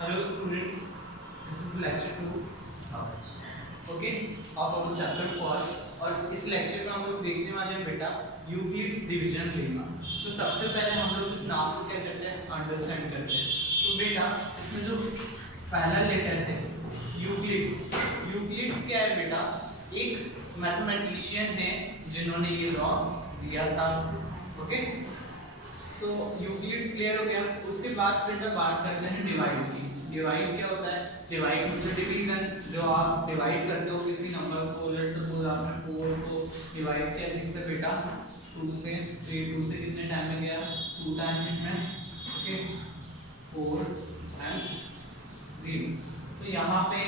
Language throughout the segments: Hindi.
Hello students, this is lecture 2 okay आप हम चैप्टर 4 और इस लेक्चर में हम लोग देखने वाले हैं बेटा यूक्लिड्स डिवीजन लेमा। तो सबसे पहले हम लोग इस नाम को क्या करते हैं अंडरस्टैंड करते हैं। तो बेटा इसमें जो पहला लेटर है यूक्लिड्स, यूक्लिड्स क्या है बेटा, एक मैथमेटिशियन है जिन्होंने ये लॉ दिया था। ओके तो यूक्लिड्स क्लियर हो गया। उसके बाद बेटा बात करते हैं डिवाइड की। डिवाइड क्या होता है? डिवाइड मतलब डिवीजन, जो आप डिवाइड करते हो किसी नंबर को। लेट्स सपोज आपने 4 को डिवाइड किया किससे बेटा 2 से, तो ये 2 से कितने टाइम में गया 2 टाइम्स में। Okay 4 and 0। तो यहाँ पे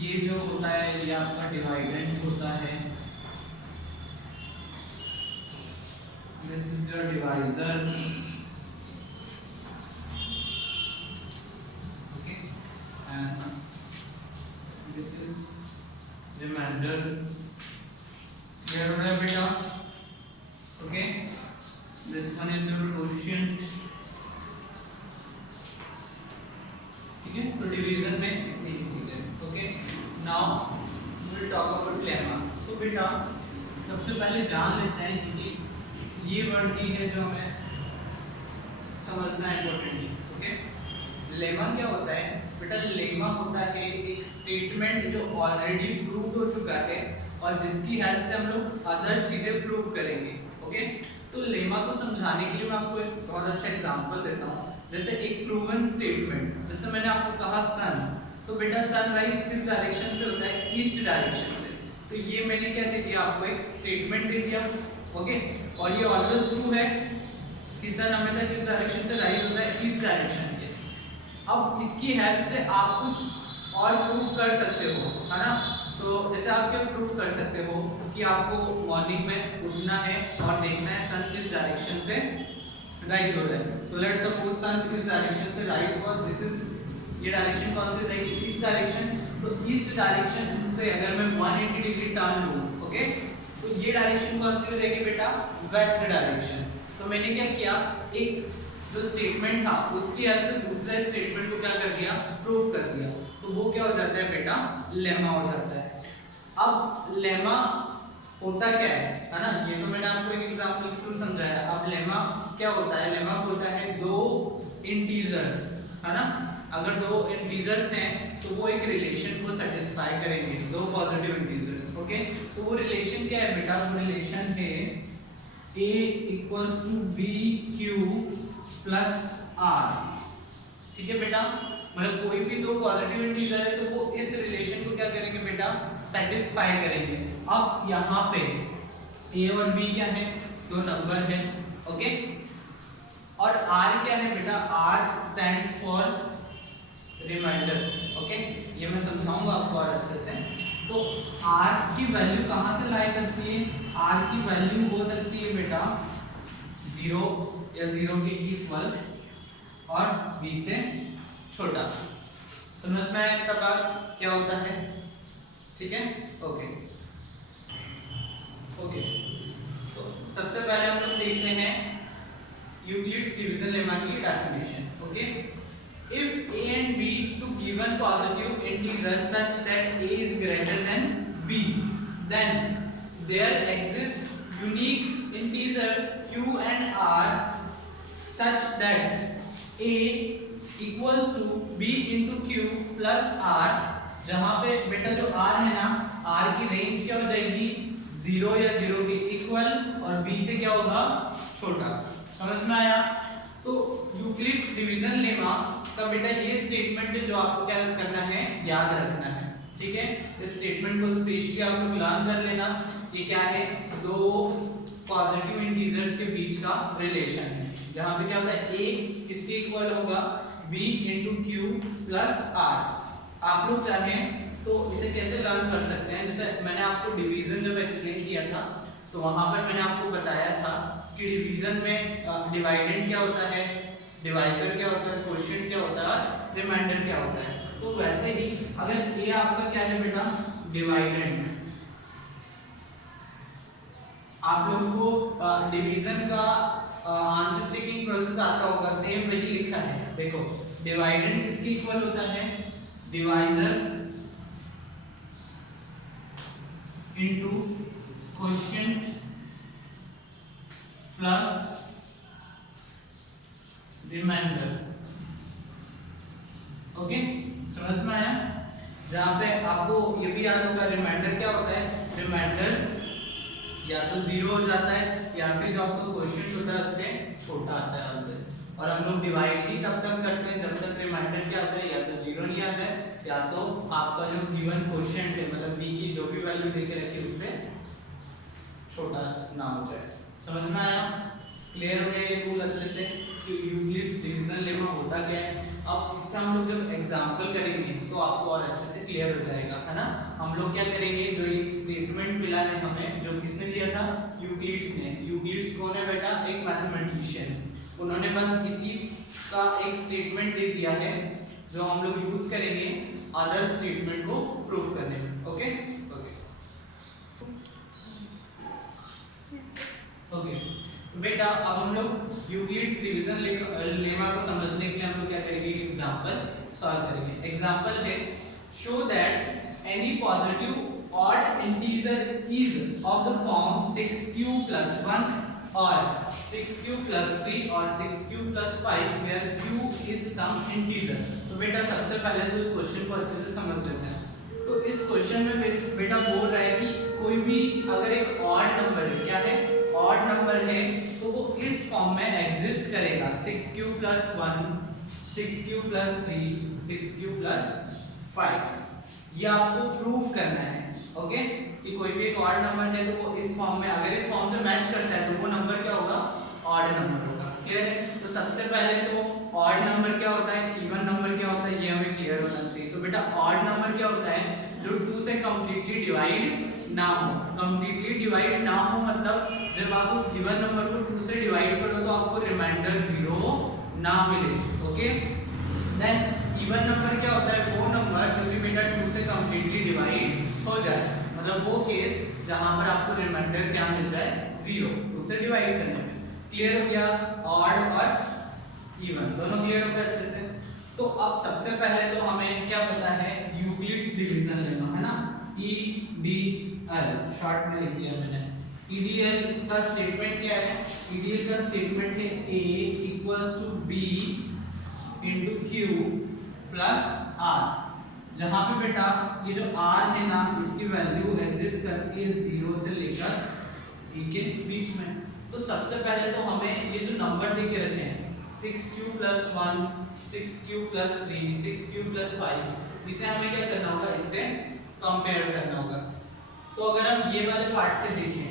ये जो होता है ये आपका डिवाइडेंड होता है, this is your divisor. And this is remainder. Clear हो रहा है बेटा? Okay. This one is your quotient. ठीक है, तो डिवीजन में इतनी ही चीजें। Okay. Now we will talk about lemma. तो बेटा सबसे पहले जान लेते हैं कि ये वर्ड की है जो हमें समझना इम्पोर्टेंट है। ओके लेमा क्या होता है बेटा? लेमा होता है एक स्टेटमेंट जो ऑलरेडी प्रूव हो चुका है और जिसकी हेल्प से हम लोग अदर चीजें प्रूव करेंगे। ओके तो लेमा को समझाने के लिए मैं आपको एक बहुत अच्छा एग्जांपल देता हूँ। जैसे एक प्रूवन स्टेटमेंट, जैसे मैंने आपको कहा सन, तो बेटा सनराइज किस डायरेक्शन से होता है? ईस्ट डायरेक्शन से। तो ये मैंने क्या दे दिया आपको? एक स्टेटमेंट दे दिया। ओके और ये ऑलवेज ट्रू है कि सन हमेशा किस डायरेक्शन से राइज होता है? East direction. अब इसकी हेल्प से आप कुछ और प्रूव कर सकते हो, है ना? तो जैसे आप क्या प्रूव कर सकते हो कि आपको मॉर्निंग में उठना है और देखना है सन किस डायरेक्शन से राइज हो रहा है। तो लेट्स सपोज सन किस डायरेक्शन से राइज हुआ, दिस इज ये डायरेक्शन कौन सी रहेगी? East direction. तो ईस्ट डायरेक्शन से अगर मैं 180 डिग्री टर्न लूं, ओके तो ये डायरेक्शन कौन सी हो जाएगी बेटा? West direction. तो मैंने क्या किया, एक जो स्टेटमेंट था उसकी हेल्प से दूसरे स्टेटमेंट को क्या कर दिया? प्रूव कर दिया। तो वो क्या हो जाता है बेटा? लेमा हो जाता है। अब लेमा होता क्या है ना? ये तो मैंने आपको एक एग्जांपल के थ्रू समझाया। अब लेमा क्या होता है? लेमा होता है दो इंटीजर्स, है ना? अगर दो इंटीजर्स हैं तो वो एक रिलेशन को सेटिस्फाई करेंगे, दो पॉजिटिव इंटीजर्स। ओके तो वो रिलेशन क्या है बेटा? वो रिलेशन है a equals to b q plus r. ठीक है बेटा, मतलब कोई भी दो पॉजिटिव इंटीजर है तो वो इस रिलेशन को क्या करेंगे बेटा? सेटिस्फाई करेंगे। अब यहाँ पे a और b क्या है? दो नंबर है। ओके और r क्या है बेटा? r stands for reminder. Okay ये मैं समझाऊंगा आपको और अच्छे से। तो r की वैल्यू कहाँ से लाई करती है? r की वैल्यू हो सकती है बेटा 0 या 0 के इक्वल और b से छोटा। समझ में आया तब बात क्या होता है? ठीक है ओके ओके तो सबसे पहले हम लोग देखते हैं यूक्लिड्स डिवीजन लेमा की definition. Okay if a and b two given positive integers such that a is greater than b, then there exists unique integer q and r such that a equals to b into q plus r, जहां पे बेटा जो r है ना, r की रेंज क्या हो जाएगी? 0 या 0 के इक्वल और b से क्या होगा? छोटा। समझ में आया? तो यूक्लिड्स डिवीजन लेमा का बेटा ये स्टेटमेंट है जो आपको क्या करना है? याद रखना है। ठीक है इस स्टेटमेंट को स्पेशली आप लोग लर्न कर लेना। ये क्या है? दो पॉजिटिव इंटीजर्स के बीच का रिलेशन है जहां पे क्या होता है? a किसके इक्वल होगा? b into q plus r। आप लोग चाहें तो इसे कैसे लर्न कर सकते हैं? जैसे मैंने आपको डिवीजन जब एक्सप्लेन किया था तो वहां पर मैंने आपको बताया था कि डिवीजन में डिवाइडेंड क्या होता है, डिवाइजर क्या होता है, क्वोशिएंट क्या होता है और रिमाइंडर क्या होता है। तो वैसे ही अगर ये आपका क्या है बेटा? डिवाइडेंड। आप लोगों को डिवीजन का आंसर चेकिंग प्रोसेस आता होगा, सेम वही लिखा है। देखो डिवाइडेंड किसके इक्वल होता है, divisor into quotient plus reminder. Okay, समझ में आया? जहां पे आपको ये भी याद होगा रिमाइंडर क्या होता है, रिमाइंडर या तो 0 हो जाता है या फिर जो आपका क्वोशिएंट होता है उससे छोटा आता है ऑलवेज। और हम लोग डिवाइड ही तब तक करते हैं जब तक रिमाइंडर क्या आ जाए, या तो 0 नहीं आ जाए या तो आपका जो गिवन क्वोशिएंट है मतलब b की जो भी वैल्यू लेके रखी उससे छोटा ना हो जाए। समझ में आया? क्लियर हो गया ये रूल अच्छे से कि यूक्लिड्स डिवीजन लेमा होता क्या है। अब इसका हम लोग जब एग्जांपल करेंगे तो आपको और अच्छे से क्लियर हो जाएगा, है ना। हम लोग क्या करेंगे, जो एक स्टेटमेंट मिला है हमें, जो किसने दिया था, यूक्लिड्स ने। यूक्लिड्स कौन है बेटा, एक मैथमेटिशियन। उन्होंने बस इसी का एक स्टेटमेंट दे दिया है जो हम लोग यूज करेंगे अदर स्टेटमेंट को प्रूव करने में। ओके ओके बेटा, अब हम लोग यूक्लिड्स डिवीजन लेमा को समझने के लिए हम लोग क्या करेंगे, एग्जांपल सॉल्व करेंगे। एग्जांपल है, show that any positive odd integer is of the form 6q + 1 or 6q + 3 और 6q + 5 where q is some integer। तो बेटा सबसे पहले तो इस क्वेश्चन को अच्छे से समझ लेते हैं। तो इस क्वेश्चन में बेटा बोल रहा है कि कोई भी अगर एक ऑड नंबर है, क्या है, ऑड नंबर है, तो वो इस फॉर्म में एग्जिस्ट करेगा, 6q + 1 6q + 3 6q + 5। ये आपको प्रूव करना है। ओके, कि कोई भी एक ऑड नंबर है तो वो इस फॉर्म में, अगर इस फॉर्म से मैच करता है तो वो नंबर क्या होगा, ऑड नंबर होगा। क्लियर है? तो सबसे पहले तो ऑड नंबर क्या होता है, इवन नंबर क्या होता है, ये हमें क्लियर होना चाहिए। तो बेटा ऑड नंबर क्या होता है, जो 2 से कंप्लीटली डिवाइड ना हो। कंप्लीटली डिवाइड ना हो मतलब जब आप उस गिवन नंबर को 2 से डिवाइड करो तो आपको रिमाइंडर 0 ना मिले। ओके, देन इवन नंबर क्या होता है, वो नंबर जो कि बेटा 2 से कंप्लीटली डिवाइड हो जाए, मतलब वो केस जहां पर आपको रिमाइंडर क्या मिल जाए, 0, 2 से डिवाइड करने में। क्लियर हो गया? ऑड और इवन दोनों क्लियर हो गए अच्छे से। तो अब सबसे पहले तो हमें क्या पता है, यूक्लिड्स डिवीजन लेना है ना, EDL शॉर्ट में लिख दिया मैंने। EDL का स्टेटमेंट क्या है, EDL का स्टेटमेंट है A = B × Q + R, जहां पे बेटा ये जो R है ना, इसकी वैल्यू एग्जिस्ट करती है 0 से लेकर B के बीच में। तो सबसे पहले तो हमें ये जो नंबर दे के रखे हैं 6q + 1 6q + 3 6q + 5, इसे हमें क्या करना होगा, इससे कंपेयर करना होगा। तो अगर हम ये वाले पार्ट से देखें,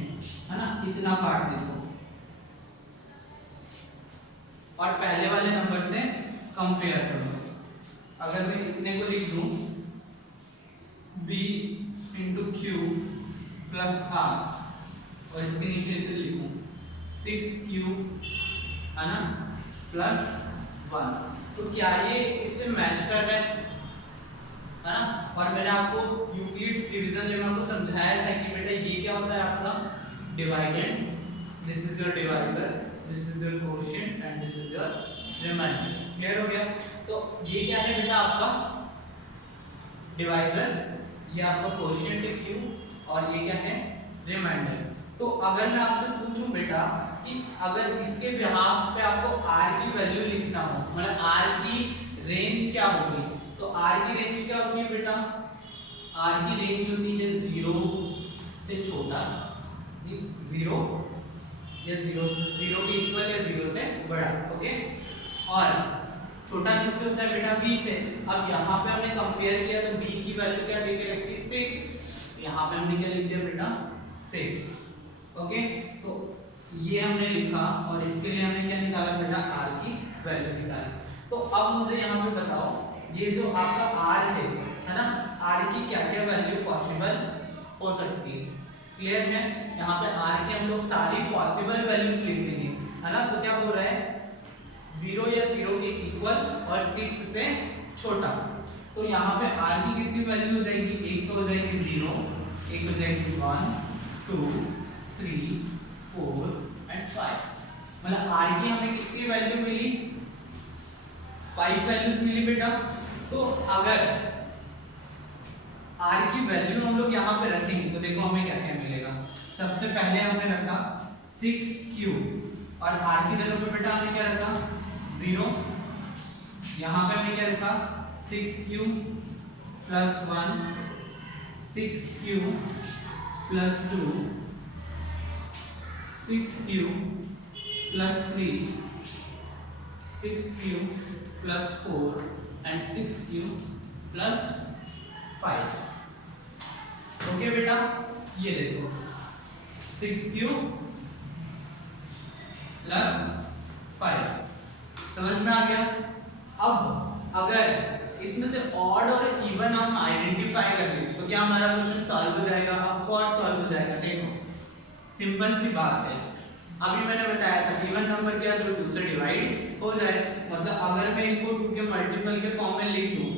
है ना, इतना पार्ट देखो और पहले वाले नंबर से कंपेयर करो। अगर मैं इतने को लिख दूं B × Q + R और इसके नीचे इसे लिखूं 6q, है ना, + 1, तो क्या ये इससे मैच कर रहा है ना। और मैंने आपको यूक्लिड्स डिवीजन लेमा को समझाया था कि बेटा ये क्या होता है आपका dividend, this is your divisor, this is your quotient and this is your reminder. Clear हो गया? तो ये क्या है बेटा, आपका डिवाइजर, ये आपका क्वोशिएंट है q और ये क्या है, रिमाइंडर। तो अगर मैं आपसे पूछूं बेटा कि अगर इसके बिहाफ पे आपको r की वैल्यू लिखना हो, मतलब r की रेंज क्या होगी, तो r की रेंज क्या होती है बेटा, r की रेंज होती है 0 से छोटा, 0 या 0 के इक्वल या 0 से बड़ा। ओके, और छोटा किससे होता है बेटा, b से। अब यहाँ पे हमने कंपेयर किया तो b की वैल्यू क्या देके रखी, 6, यहाँ पे हमने क्या लिख दिया बेटा, 6। ओके, तो ये हमने लिखा और इसके लिए हमने क्या निकाला बेटा, r की वैल्यू निकाली। तो अब मुझे यहाँ पे बताओ, ये जो आपका r है ना, r की क्या क्या वैल्यू पॉसिबल हो सकती है। क्लियर है? यहाँ पे r की हम लोग सारी पॉसिबल वैल्यूज लिख देंगे, है ना। तो क्या बोल रहा है, 0 या 0 के इक्वल और 6 से छोटा। तो यहाँ पे r की कितनी वैल्यू हो जाएगी, एक तो हो जाएगी 0, एक हो जाएगी 1 2 3 4 एंड 5। मतलब आर की हमें कितनी वैल्यू मिली, 5 वैल्यूज मिली बेटा। तो अगर आर की वैल्यू हम लोग यहाँ पे रखेंगे तो देखो हमें क्या क्या मिलेगा। सबसे पहले हमने रखा 6q और आर की जगह पे बेटा हमने क्या रखा 0। यहाँ पे हमने क्या रखा 6q plus 1, 6q plus 2, 6q plus 3, 6q plus 4 and 6q plus 5। Okay बेटा, ये देखो 6q प्लस 5 समझ में आ गया। अब अगर इसमें से ऑड और इवन हम आइडेंटिफाई कर लें तो क्या हमारा क्वेश्चन सॉल्व हो जाएगा? ऑफ कोर्स सॉल्व हो जाएगा। देखो सिंपल सी बात है, अभी मैंने बताया था इवन नंबर क्या जो 2 से डिवाइड हो जाए, मतलब अगर मैं इनको 2 के मल्टीपल के फॉर्म में लिख दूं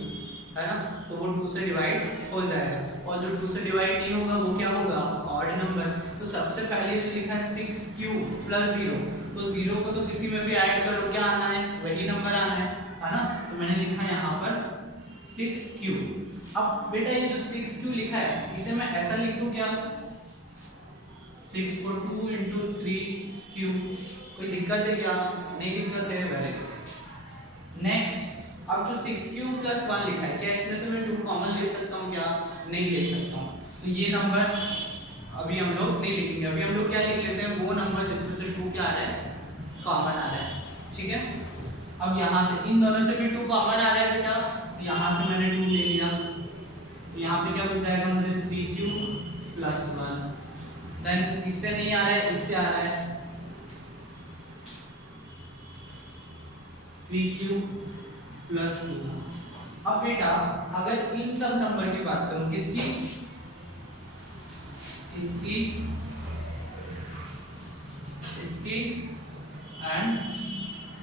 है ना तो वो 2 से डिवाइड हो जाएगा, और जो 2 से डिवाइड नहीं होगा वो क्या होगा ऑड नंबर। तो सबसे पहले जो लिखा है 6q प्लस 0, तो 0 को तो किसी में भी ऐड करो क्या आना है, वही नंबर आना है ना। तो मैंने लिखा यहाँ पर 6q। अब बेटा ये जो 6q लिखा है इसे मैं ऐसा लिख दूं क्या 6 को 2 into 3q, कोई दिक्कत है क्या? नहीं दिक्कत है, वेरी गुड। नेक्स्ट, अब जो 6q प्लस 1 लिखा है क्या इसमें से मैं 2 कॉमन ले सकता हूँ क्या? नहीं ले सकता हूँ, तो ये नंबर अभी हम लोग नहीं लिखेंगे। अभी हम लोग क्या लिख लेते हैं वो नंबर जिसमें से 2 क्या आ रहा है कॉमन आ रहा है, ठीक है। अब यहाँ से इन दोनों से भी 2 कॉमन आ रहा है बेटा, यहाँ से मैंने 2 ले लिया, तो यहाँ पे क्या बच जाएगा मुझे 3q प्लस 1। देन इससे नहीं आ रहा है, इससे आ रहा है 3q प्लस 2। अब बेटा अगर इन सब नंबर की बात करूं, किसकी, इसकी, इसकी एंड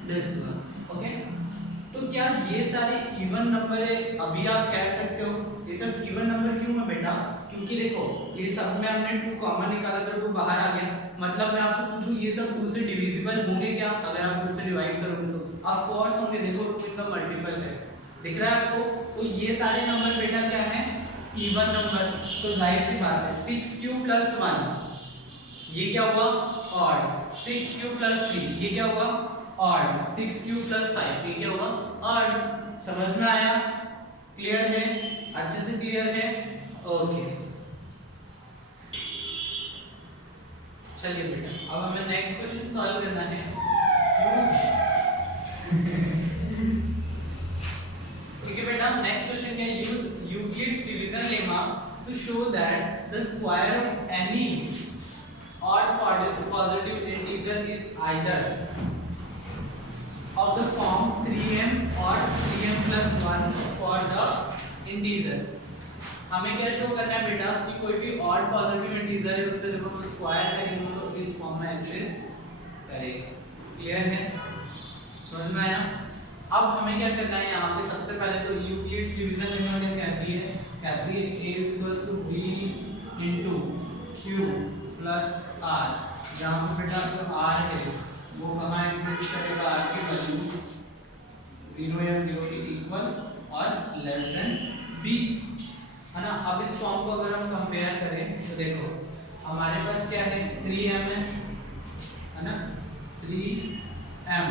दिस वन, ओके। तो क्या ये सारे इवन नंबर है? अभी आप कह सकते हो ये सब इवन नंबर क्यों है बेटा, क्योंकि देखो ये सब में हमने 2 कॉमन निकाला तो 2 बाहर आ गया, मतलब मैं आपसे पूछूं ये सब 2 से डिविजिबल होंगे क्या? अगर आप 2 से डिवाइड करोगे तो ऑफ कोर्स होंगे। देखो 2 इनका मल्टीपल है, दिख रहा है आपको। तो ये सारे नंबर बेटा क्या है इवन नंबर, तो जाहिर सी बात है 6q प्लस 1 ये क्या हुआ ऑड, 6q प्लस 3 ये क्या हुआ ऑड, 6q प्लस 5 ये क्या हुआ ऑड। समझ में आया? क्लियर है? अच्छे से क्लियर है? ओके चलिए बेटा अब हमें नेक्स्ट क्वेश्चन सॉल्व करना है। ठीक है बेटा, नेक्स्ट क्वेश्चन क्या है, use Euclid's division lemma to show that the square of any odd positive integer is either of the form 3m or 3m plus 1 for the integers। हमें क्या शो करना है बेटा कि कोई भी ऑड पॉजिटिव इंटीजर है उसका जब हम स्क्वायर करेंगे तो इस फॉर्म में एग्जिस्ट करेगा। क्लियर है? समझ में आया? अब हमें क्या करना है, यहाँ पे सबसे पहले तो यूक्लिड्स डिवीजन मेथड कहती है a equals to b into q plus r, जहाँ पे बेटा जो r है वो कहाँ एग्जिस्ट करेगा, r की वैल्यू 0 या 0 के इक्वल और लेस देन b, है ना। अब इस फॉर्म को अगर हम कंपेयर करें तो देखो हमारे पास क्या है 3m है ना, 3m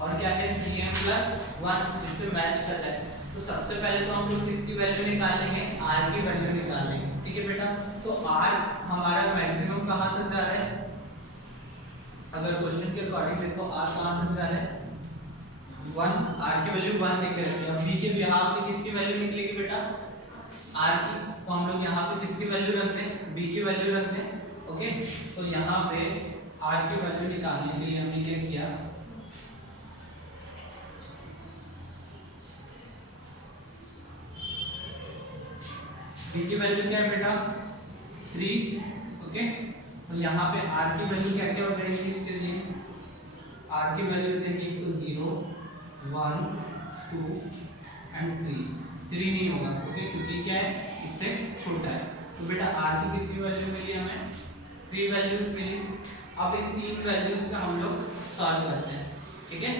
और क्या है 3m प्लस 1 जिससे मैच कर रहा है। तो सबसे पहले तो हम लोग किसकी वैल्यू निकालेंगे, r की वैल्यू निकालेंगे, ठीक है बेटा। तो r हमारा मैक्सिमम कहाँ तक जा रहा है, अगर क्वेश्चन के अकॉर्डिंग देखो r कहाँ तक जा रहा है 1, r की वैल्यू 1 निकल रही है। अब b के बिहाफ में किसकी वैल्यू निकलेगी बेटा r की, तो हम लोग यहाँ पे किसकी वैल्यू रख दें, b की वैल्यू रख दें, ओके। तो यहाँ पे r की वैल्यू निकालने के लिए हमने क्या किया, b की वैल्यू क्या है बेटा 3, ओके। तो यहाँ पे r की वैल्यू क्या क्या हो जाएगी, इसके लिए r की वैल्यू हो जाएगी तो 0 1 2 एंड 3 नहीं होगा, ओके, क्योंकि क्या है इससे छोटा है। तो बेटा r की कितनी वैल्यू मिली हमें, 3 वैल्यूज मिली। अब इन तीन वैल्यूज का हम लोग सॉल्व करते हैं, ठीक है।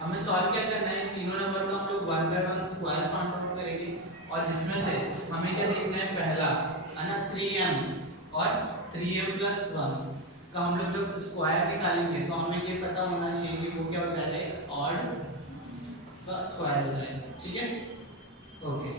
हमें सॉल्व क्या करना है, तीनों नंबर को हम लोग 1 by 1 स्क्वायर फाइंड आउट करेंगे और जिसमें से हमें क्या देखना है, पहला है ना 3m और 3m + 1 का हम लोग जब स्क्वायर निकालेंगे तो हमें ये पता होना चाहिए कि वो क्या हो जाएगा, ऑड का स्क्वायर हो जाएगा, ठीक है। ओके